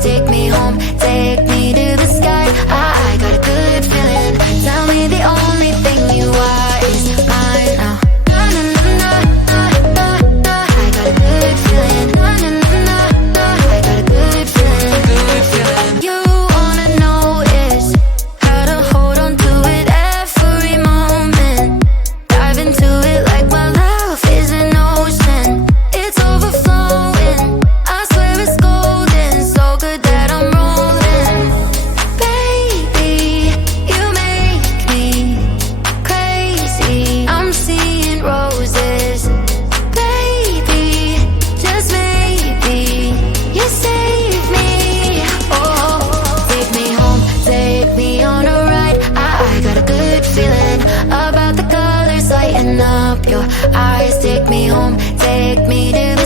take me home, take me to the sky. I got a good feeling. Tell me the only thing you are is mine now. Na na na na na na. I got a good feeling. Na na na na na. I got a good feeling. Good feeling. You wanna know is how to hold on to it every moment. Dive into it like my love is an ocean. It's overflowing. I swear it's golden. So good that I'm rolling. Baby, you make me crazy. I'm seeing roses. Baby, just maybe you save me. Oh, take me home, take me on a ride. I got a good feeling about the colors lighting up your eyes. Take me home, take me to